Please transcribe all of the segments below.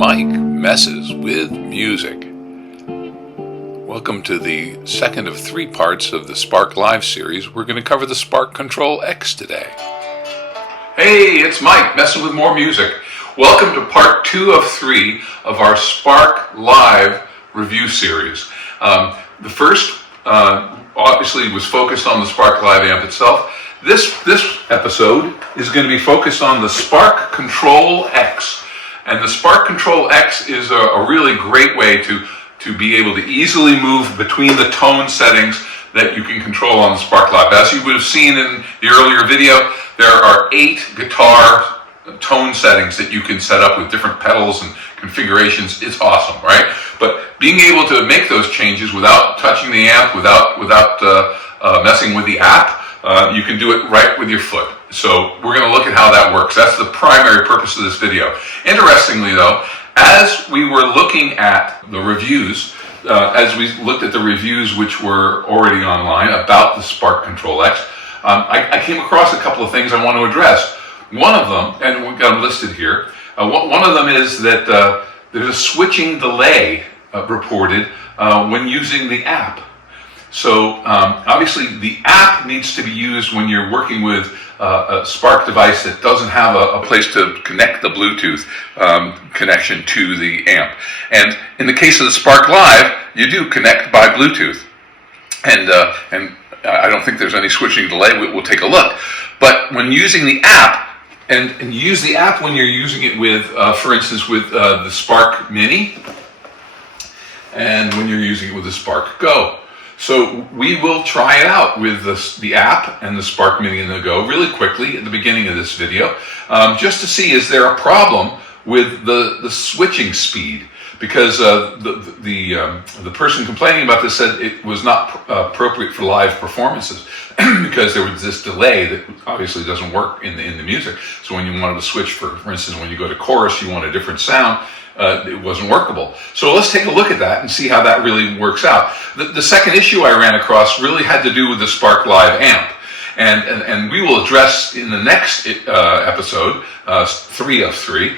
Mike messes with music. Welcome to the second of 3 parts of the Spark Live series. We're going to cover the Spark Control X today. Hey, it's Mike messing with more music. Welcome to part 2 of 3 of our Spark Live review series. The first obviously was focused on the Spark Live amp itself. This episode is going to be focused on the Spark Control X. And the Spark Control X is a really great way to be able to easily move between the tone settings that you can control on the Spark Live. As you would have seen in the earlier video, there are 8 guitar tone settings that you can set up with different pedals and configurations. It's awesome, right? But being able to make those changes without touching the amp, without messing with the app, you can do it right with your foot. So we're going to look at how that works. That's the primary purpose of this video. Interestingly though, as we were looking at the reviews, as we looked at the reviews which were already online about the Spark Control X, I came across a couple of things I want to address. One of them, and we've got them listed here, one of them is that there's a switching delay reported when using the app. So obviously the app needs to be used when you're working with a Spark device that doesn't have a place to connect the Bluetooth connection to the amp. And in the case of the Spark Live, you do connect by Bluetooth. And I don't think there's any switching delay. We'll take a look. But when using the app, and use the app when you're using it with, for instance, with the Spark Mini, and when you're using it with the Spark Go. So we will try it out with the app and the Spark Mini and the Go really quickly at the beginning of this video, just to see, is there a problem with the switching speed? Because the person complaining about this said it was not appropriate for live performances because there was this delay that obviously doesn't work in the music. So when you wanted to switch, for instance, when you go to chorus, you want a different sound. It wasn't workable. So let's take a look at that and see how that really works out. The second issue I ran across really had to do with the Spark Live amp. And we will address in the next episode, 3 of 3,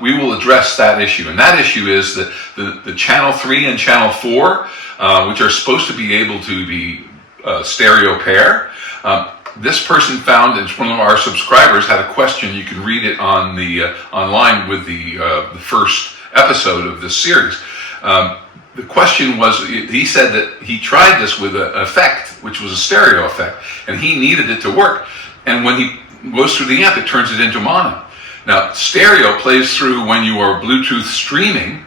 we will address that issue. And that issue is that the channel 3 and channel 4, which are supposed to be able to be stereo pair, this person found, it's one of our subscribers, had a question. You can read it on the online with the first episode of this series. The question was, he said that he tried this with an effect, which was a stereo effect, and he needed it to work. And when he goes through the amp, it turns it into mono. Now, stereo plays through when you are Bluetooth streaming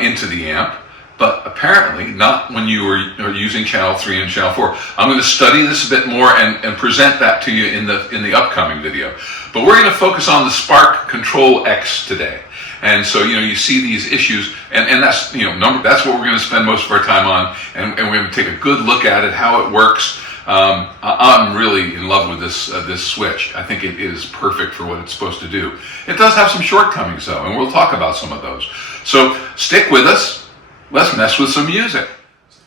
into the amp, but apparently not when you are using channel 3 and channel 4. I'm going to study this a bit more and present that to you in the upcoming video. But we're going to focus on the Spark Control X today. And so, you see these issues, and that's, that's what we're going to spend most of our time on, and we're going to take a good look at it, how it works. I'm really in love with this switch. I think it is perfect for what it's supposed to do. It does have some shortcomings though, and we'll talk about some of those. So stick with us. Let's mess with some music.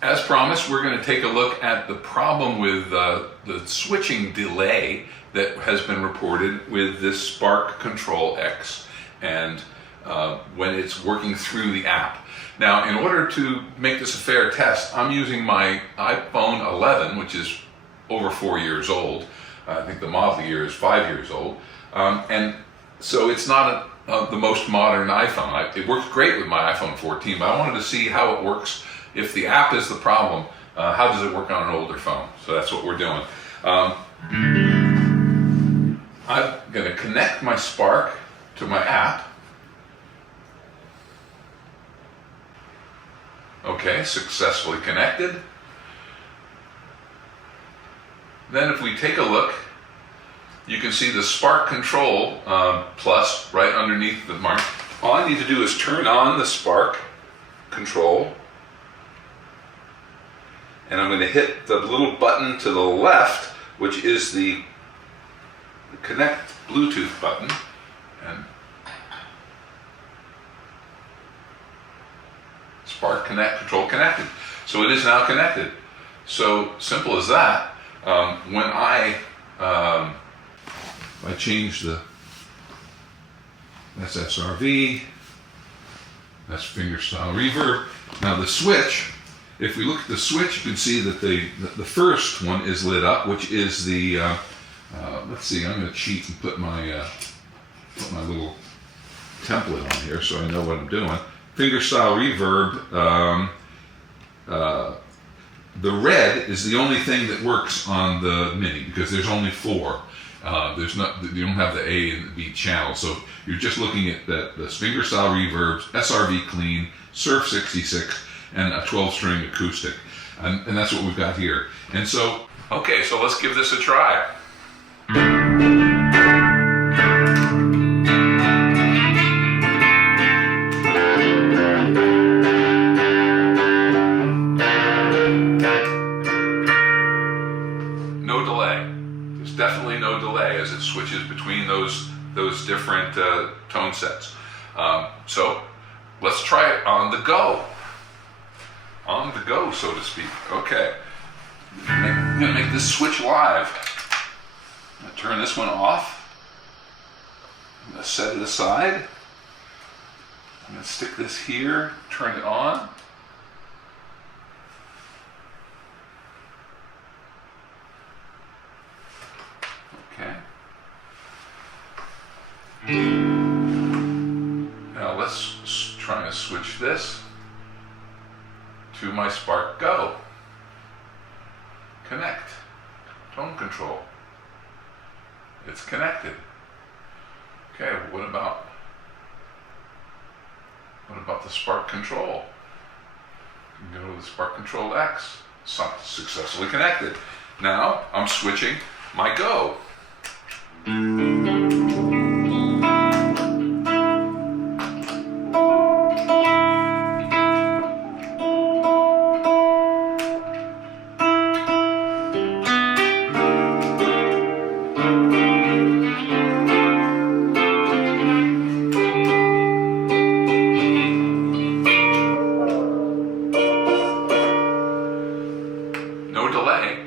As promised, we're going to take a look at the problem with the switching delay that has been reported with this Spark Control X, and when it's working through the app. Now, in order to make this a fair test, I'm using my iPhone 11, which is over 4 years old. I think the model year is 5 years old. And so it's not the most modern iPhone. It works great with my iPhone 14, but I wanted to see how it works. If the app is the problem, how does it work on an older phone? So that's what we're doing. I'm going to connect my Spark to my app. Okay, successfully connected. Then if we take a look, you can see the Spark Control plus right underneath the mark. All I need to do is turn on the Spark Control, and I'm going to hit the little button to the left, which is the Connect Bluetooth button, and Spark Control connected. So it is now connected. So simple as that. When I change the SSRV, That's fingerstyle reverb. Now the switch, if we look at the switch, you can see that the first one is lit up, which is the, let's see, I'm going to cheat and put my little template on here so I know what I'm doing. Fingerstyle reverb, the red is the only thing that works on the Mini because there's only 4. You don't have the A and the B channel, so you're just looking at the fingerstyle reverbs, SRV clean, Surf 66, and a 12-string acoustic, and that's what we've got here. And so, okay, so let's give this a try. No delay. There's definitely no delay as it switches between those different tone sets. So let's try it on the go. On the go, so to speak. Okay. I'm going to make this switch live. I'm going to turn this one off. I'm going to set it aside. I'm going to stick this here, turn it on. Okay. Now let's try to switch this to my Spark Go. Connect. Tone control. It's connected. Okay, what about the Spark Control? You can go to the Spark Control X. Successfully connected. Now I'm switching my Go. No delay.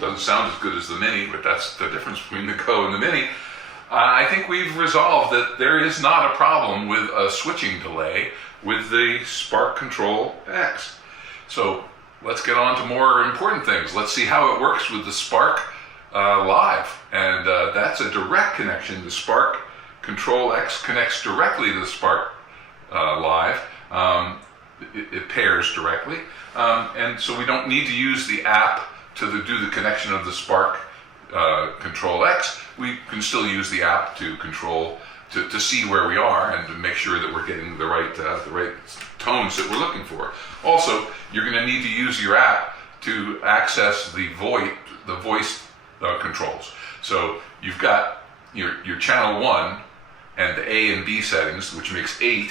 Doesn't sound as good as the Mini, but that's the difference between the Go and the Mini. I think we've resolved that there is not a problem with a switching delay with the Spark Control X. So let's get on to more important things. Let's see how it works with the Spark Live. And that's a direct connection. The Spark Control X connects directly to the Spark Live. It pairs directly. And so we don't need to use the app to do the connection of the Spark Control X. We can still use the app to control, to see where we are and to make sure that we're getting the right tones that we're looking for. Also, you're going to need to use your app to access the voice controls. So you've got your channel 1 and the A and B settings, which makes 8,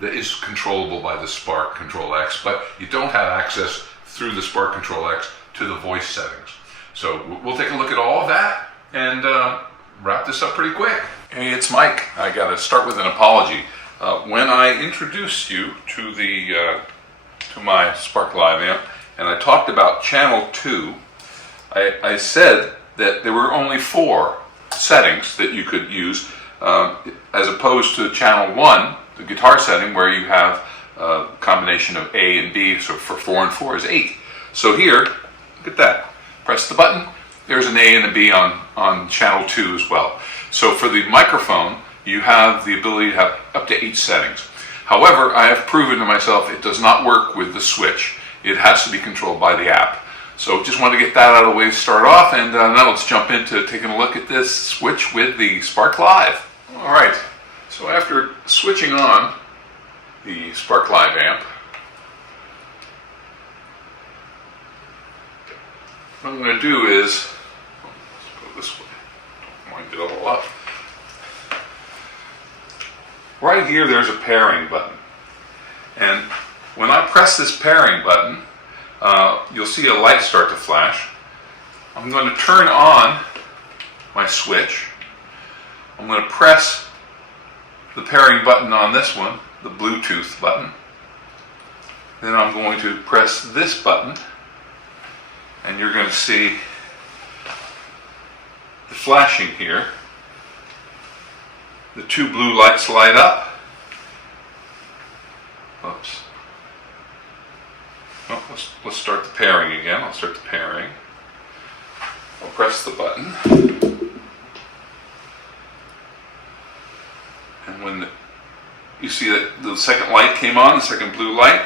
that is controllable by the Spark Control X, but you don't have access through the Spark Control X to the voice settings. So we'll take a look at all of that and wrap this up pretty quick. Hey, it's Mike. I got to start with an apology. When I introduced you to my Spark Live amp, and I talked about channel 2, I said that there were only 4 settings that you could use, as opposed to channel 1, the guitar setting, where you have a combination of A and B. So for 4 and 4 is 8. So here, look at that. Press the button. There's an A and a B on channel 2 as well. So for the microphone, you have the ability to have up to 8 settings. However, I have proven to myself it does not work with the switch. It has to be controlled by the app. So just wanted to get that out of the way to start off, and now let's jump into taking a look at this switch with the Spark Live. All right, so after switching on the Spark Live amp, what I'm going to do is, let's go this way, don't wind it all up. Right here there's a pairing button, and when I press this pairing button, you'll see a light start to flash. I'm going to turn on my switch. I'm going to press the pairing button on this one, the Bluetooth button. Then I'm going to press this button, and you're going to see the flashing here. The 2 blue lights light up, I'll start the pairing. I'll press the button. And when you see that the second light came on, the second blue light,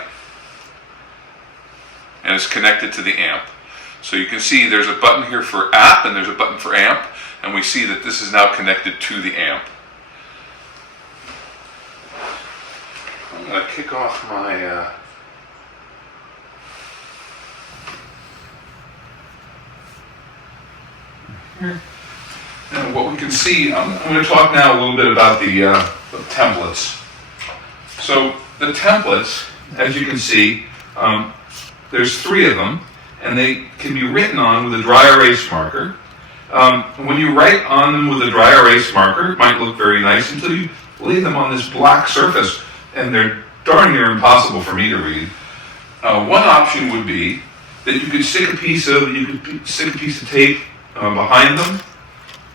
and it's connected to the amp. So you can see there's a button here for app and there's a button for amp, and we see that this is now connected to the amp. I'm going to kick off my and what we can see, I'm going to talk now a little bit about the templates. So the templates, as you can see, there's 3 of them, and they can be written on with a dry erase marker. When you write on them with a dry erase marker, it might look very nice until you lay them on this black surface, and they're darn near impossible for me to read. One option would be that you could stick a piece of tape behind them,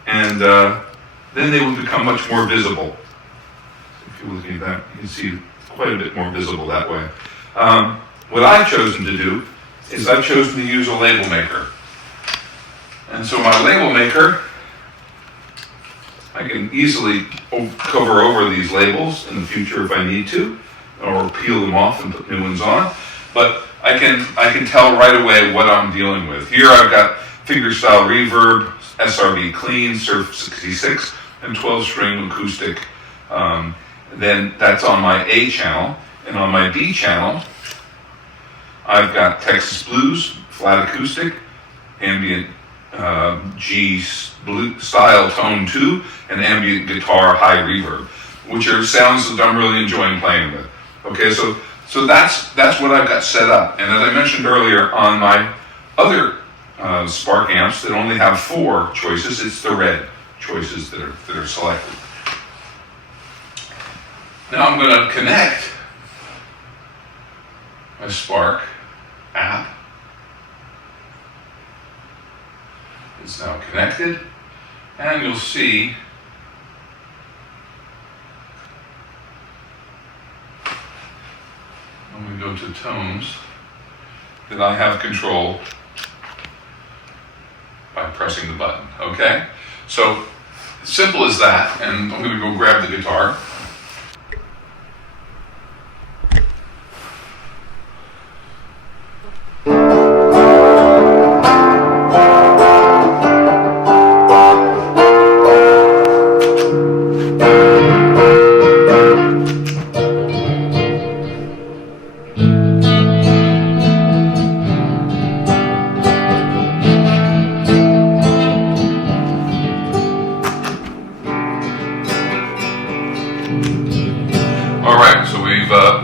and then they would become much more visible. If you're looking at that, you can see quite a bit more visible that way. What I've chosen to do is I've chosen to use a label maker. And so my label maker, I can easily cover over these labels in the future if I need to, or peel them off and put new ones on. But I can tell right away what I'm dealing with. Here I've got fingerstyle reverb, SRV clean, Surf 66, and 12-string acoustic. Then that's on my A channel. And on my B channel, I've got Texas Blues, flat acoustic, ambient G style tone 2, and ambient guitar high reverb, which are sounds that I'm really enjoying playing with. Okay, so that's what I've got set up. And as I mentioned earlier, on my other Spark amps that only have 4 choices, it's the red choices that are selected. Now I'm going to connect my Spark app. It's now connected, and you'll see when we go to tones that I have control by pressing the button. Okay? So, simple as that, and I'm going to go grab the guitar.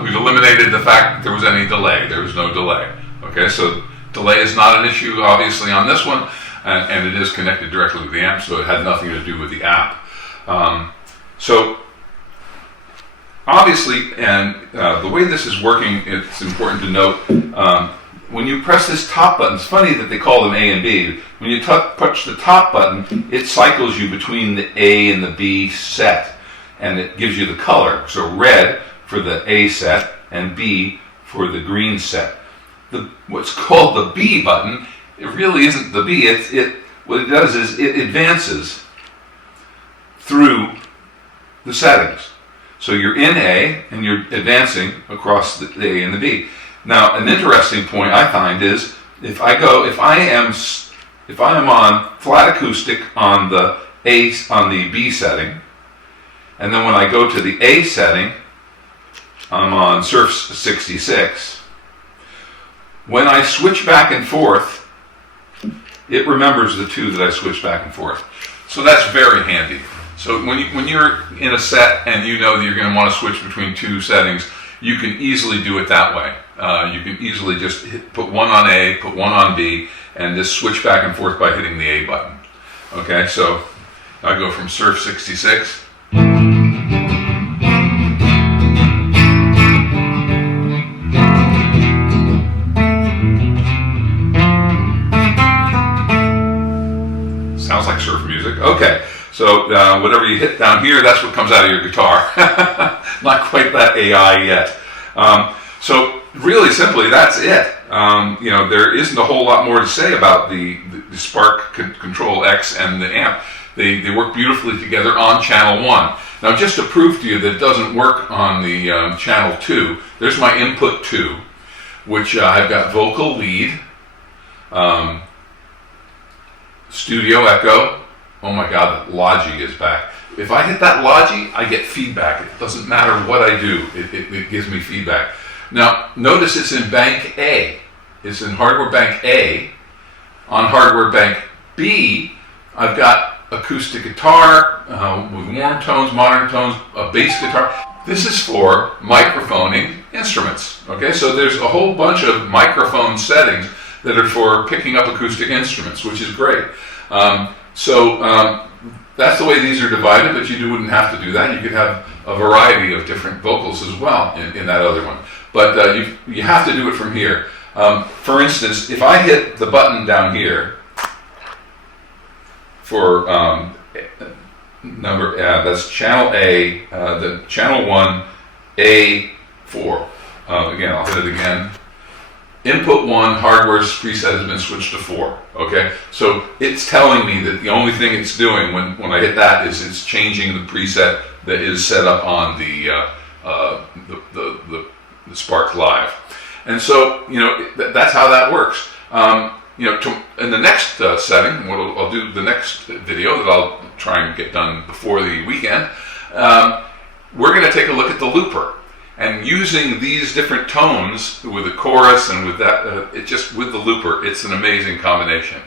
We've eliminated the fact that there was any delay. There was no delay. Okay, so delay is not an issue, obviously, on this one, and it is connected directly with the amp, so it had nothing to do with the app. So obviously, and the way this is working, it's important to note, when you press this top button, it's funny that they call them A and B. When you touch the top button, it cycles you between the A and the B set, and it gives you the color. So red for the A set and B for the green set. What's called the B button, it really isn't the B. What it does is it advances through the settings. So you're in A and you're advancing across the A and the B. Now, an interesting point I find is if I am on flat acoustic on the B setting, and then when I go to the A setting, I'm on Surf 66. When I switch back and forth, it remembers the 2 that I switched back and forth. So that's very handy. So when you're in a set and you know that you're going to want to switch between 2 settings, you can easily do it that way. You can easily just put one on A, put one on B, and just switch back and forth by hitting the A button. Okay, so I go from Surf 66. Sounds like surf music. Okay, so whatever you hit down here, that's what comes out of your guitar. Not quite that AI yet. So really simply, that's it. there isn't a whole lot more to say about the Spark Control X and the amp. They work beautifully together on channel 1. Now, just to prove to you that it doesn't work on the channel 2, there's my input 2, which I've got vocal lead, studio echo. Oh my God, that Logi is back. If I hit that Logi, I get feedback. It doesn't matter what I do, it gives me feedback. Now, notice it's in bank A. It's in hardware bank A. On hardware bank B, I've got acoustic guitar with warm tones, modern tones, a bass guitar. This is for microphoning instruments. Okay, so there's a whole bunch of microphone settings that are for picking up acoustic instruments, which is great. That's the way these are divided, but you wouldn't have to do that. You could have a variety of different vocals as well in that other one. But you have to do it from here. For instance, if I hit the button down here for that's channel A, the channel 1, A4. Again, I'll hit it again. Input 1, hardware's preset has been switched to 4. Okay, so it's telling me that the only thing it's doing when I hit that is it's changing the preset that is set up on the Spark Live, and so that's how that works. In the next setting, what I'll do the next video that I'll try and get done before the weekend, we're going to take a look at the looper. And using these different tones with the chorus and with that, with the looper, it's an amazing combination.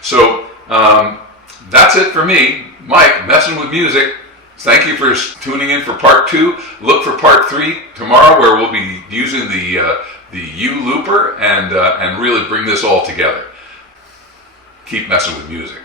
So that's it for me, Mike, messing with music. Thank you for tuning in for part 2. Look for part 3 tomorrow, where we'll be using the ULooper and really bring this all together. Keep messing with music.